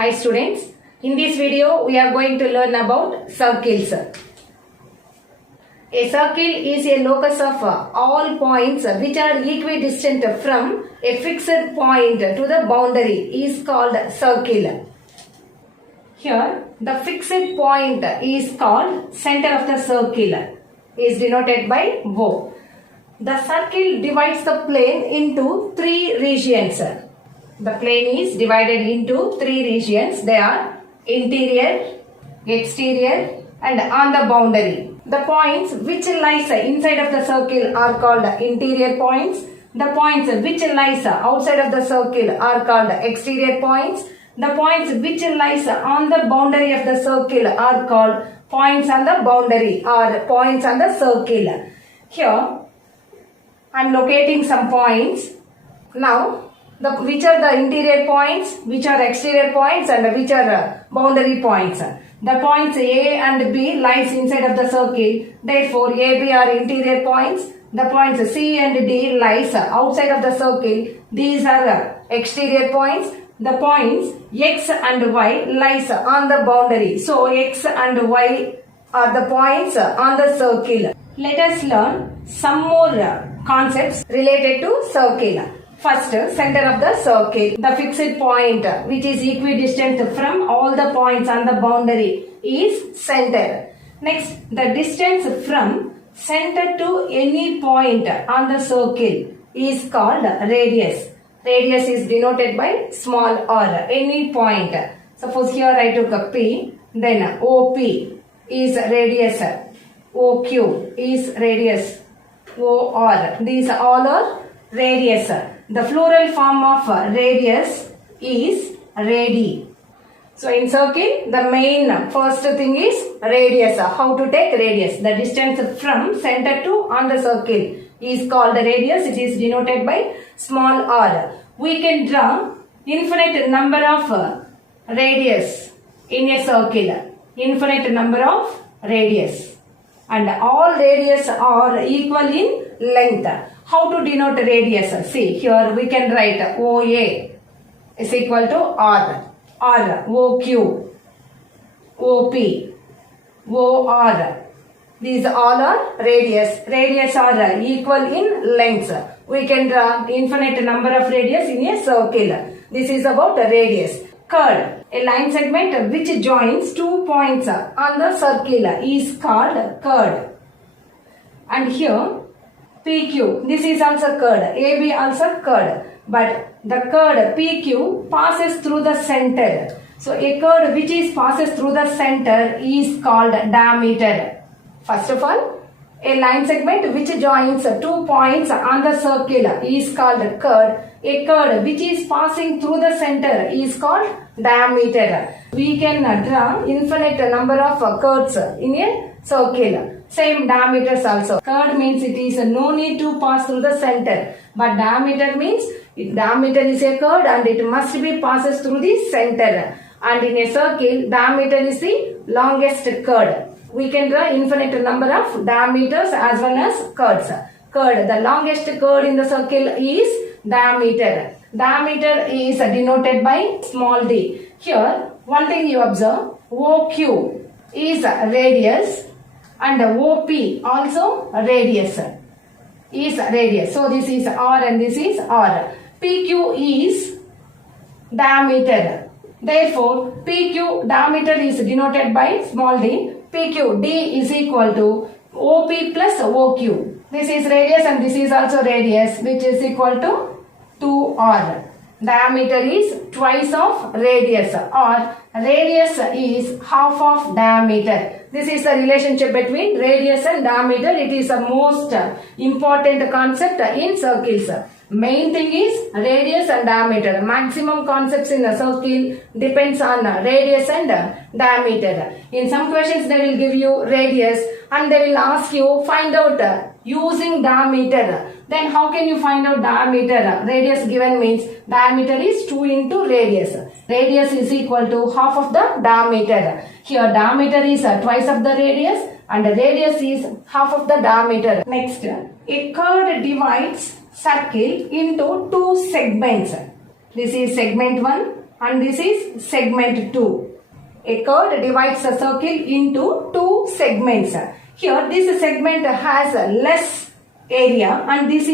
Hi students, in this video we are going to learn about circles. A circle is a locus of all points which are equidistant from a fixed point to the boundary is called circle. Here the fixed point is called center of the circle, is denoted by O. The circle divides the plane into three regions. The plane is divided into three regions. They are interior, exterior and on the boundary. The points which lies inside of the circle are called interior points. The points which lies outside of the circle are called exterior points. The points which lies on the boundary of the circle are called points on the boundary or points on the circle. Here I am locating some points. Now which are the interior points, which are exterior points and which are boundary points. The points A and B lies inside of the circle. Therefore, A, B are interior points. The points C and D lies outside of the circle. These are exterior points. The points X and Y lies on the boundary. So, X and Y are the points on the circle. Let us learn some more concepts related to circle. First, center of the circle. The fixed point which is equidistant from all the points on the boundary is center. Next, the distance from center to any point on the circle is called radius. Radius is denoted by small r, any point. Suppose here I took a P, then OP is radius, OQ is radius, OR. These all are radius. The plural form of radius is radii. So in circle, the main first thing is radius. How to take radius? The distance from center to on the circle is called radius. It is denoted by small r. We can draw infinite number of radius in a circle. Infinite number of radius. And all radius are equal in length. How to denote radius? See, here we can write OA is equal to R, OQ, OP, OR. These all are radius. Radius are equal in length. We can draw infinite number of radius in a circle. This is about radius. Chord, a line segment which joins two points on the circle is called chord. And here PQ, this is also chord, AB also chord, but the chord PQ passes through the center. So a chord which is passes through the center is called diameter. First of all, a line segment which joins two points on the circle is called chord. A chord which is passing through the center is called diameter. We can draw infinite number of chords in a circle. Same diameters also. Chord means it is no need to pass through the center. But diameter means diameter is a chord and it must be passes through the center. And in a circle, diameter is the longest chord. We can draw infinite number of diameters as well as chords. Chord, the longest chord in the circle is diameter. Diameter is denoted by small d. Here, one thing you observe, OQ is radius. And OP also radius is radius. So this is R and this is R. PQ is diameter. Therefore, PQ diameter is denoted by small d. PQ d is equal to OP plus OQ. This is radius and this is also radius, which is equal to 2R. Diameter is twice of radius, or radius is half of diameter. This is the relationship between radius and diameter. It is the most important concept in circles. Main thing is radius and diameter. Maximum concepts in a circle depends on radius and diameter. In some questions they will give you radius and they will ask you find out using diameter. Then how can you find out diameter? Radius given means diameter is 2 into radius. Radius is equal to half of the diameter. Here diameter is twice of the radius and radius is half of the diameter. Next, a chord divides circle into two segments. This is segment 1 and this is segment 2. A chord divides a circle into two segments. Here this segment has less area and this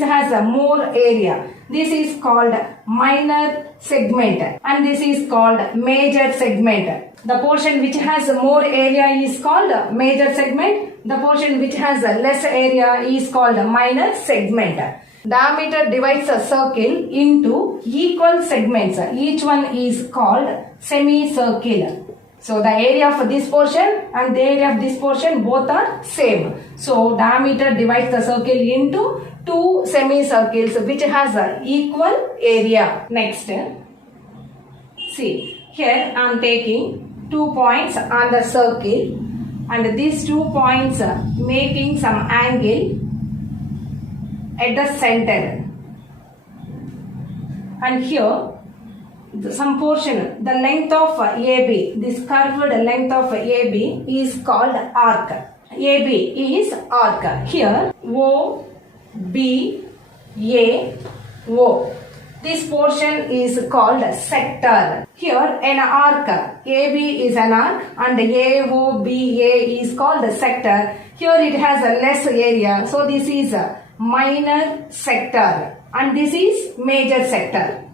has more area. This is called minor segment and this is called major segment. The portion which has more area is called major segment. The portion which has less area is called minor segment. Diameter divides a circle into equal segments. Each one is called semicircle. So the area of this portion and the area of this portion both are same. So diameter divides the circle into two semicircles which has a equal area. Next, see here I am taking 2 points on the circle and these 2 points making some angle at the center, and here some portion, the length of AB, this curved length of AB is called arc. AB is arc. Here O, B, A, O. This portion is called sector. Here an arc, AB is an arc and AOBA is called sector. Here it has a less area, so this is a minor sector and this is major sector.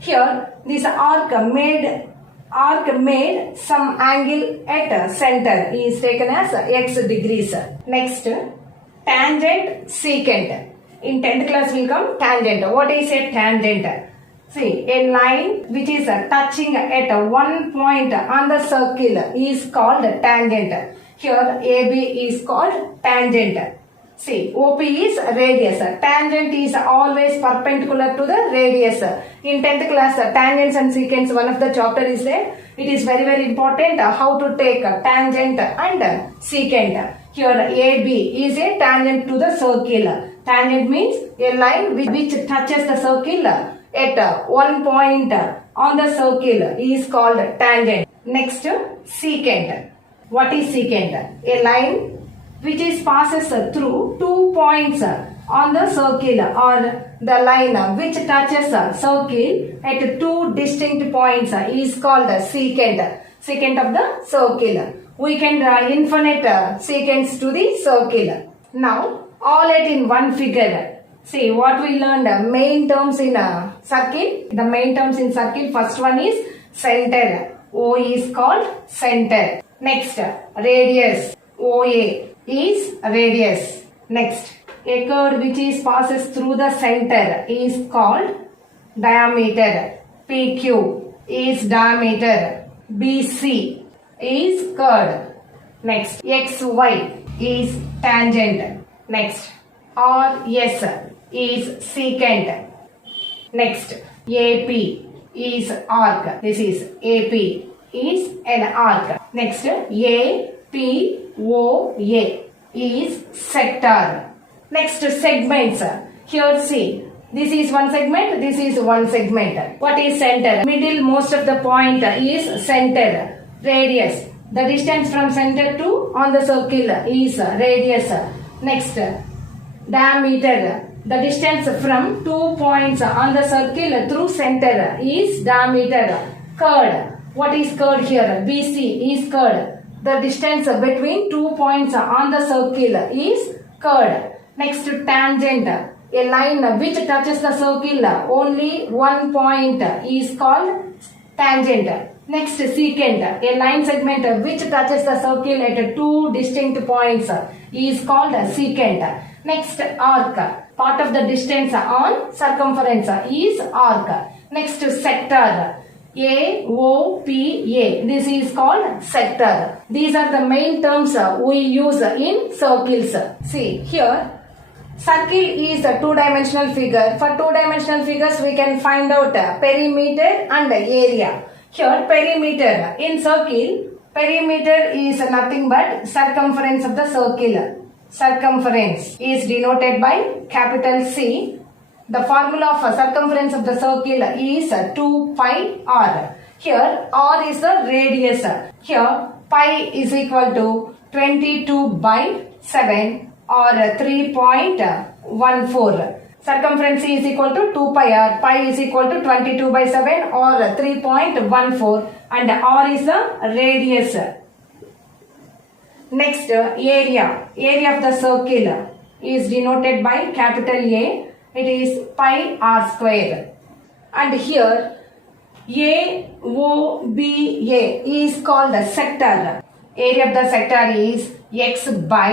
Here this arc made some angle at center is taken as x degrees. Next, tangent secant. In 10th class will come tangent. What is a tangent? See, a line which is touching at one point on the circle is called tangent. Here AB is called tangent. See, OP is radius. Tangent is always perpendicular to the radius. In 10th class, tangents and secants, one of the chapter is there. It is very, very important how to take tangent and secant. Here AB is a tangent to the circle. Tangent means a line which touches the circle at one point on the circle is called tangent. Next, secant. What is secant? A line which is passes through 2 points on the circle, or the line which touches a circle at 2 distinct points is called secant. Secant of the circle. We can draw infinite secants to the circle. Now all it in one figure. See what we learned, main terms in a circle. The main terms in circle, first one is center. O is called center. Next, radius. OA is radius. Next, a chord which is passes through the center is called diameter. PQ is diameter. BC is chord. Next, XY is tangent. Next, RS is secant. Next, AP is arc. This is AP is an arc. Next, APOA is sector. Next, segments. Here see, this is one segment, this is one segment. What is center? Middle most of the point is center. Radius. The distance from center to on the circle is radius. Next, diameter. The distance from 2 points on the circle through center is diameter. Chord. What is chord here? BC is chord. The distance between 2 points on the circle is chord. Next, tangent. A line which touches the circle only 1 point is called tangent. Next, secant. A line segment which touches the circle at 2 distinct points is called secant. Next, arc. Part of the distance on circumference is arc. Next, sector. AOPA. This is called sector. These are the main terms we use in circles. See here, circle is a two-dimensional figure. For two-dimensional figures, we can find out perimeter and area. Here, perimeter. In circle, perimeter is nothing but circumference of the circle. Circumference is denoted by capital C. The formula of circumference of the circle is 2 pi r. Here r is the radius. Here pi is equal to 22 by 7 or 3.14. Circumference is equal to 2 pi r. Pi is equal to 22 by 7 or 3.14 and r is the radius. Next, area. Area of the circle is denoted by capital A. It is pi r square. And here AOBA is called the sector. Area of the sector is x by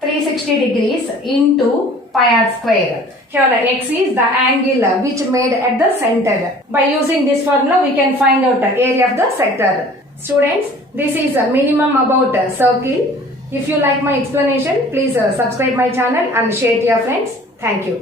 360 degrees into pi r square. Here the x is the angle which made at the center. By using this formula we can find out the area of the sector. Students, this is a minimum about a circle. If you like my explanation, please subscribe my channel and share it to your friends. Thank you.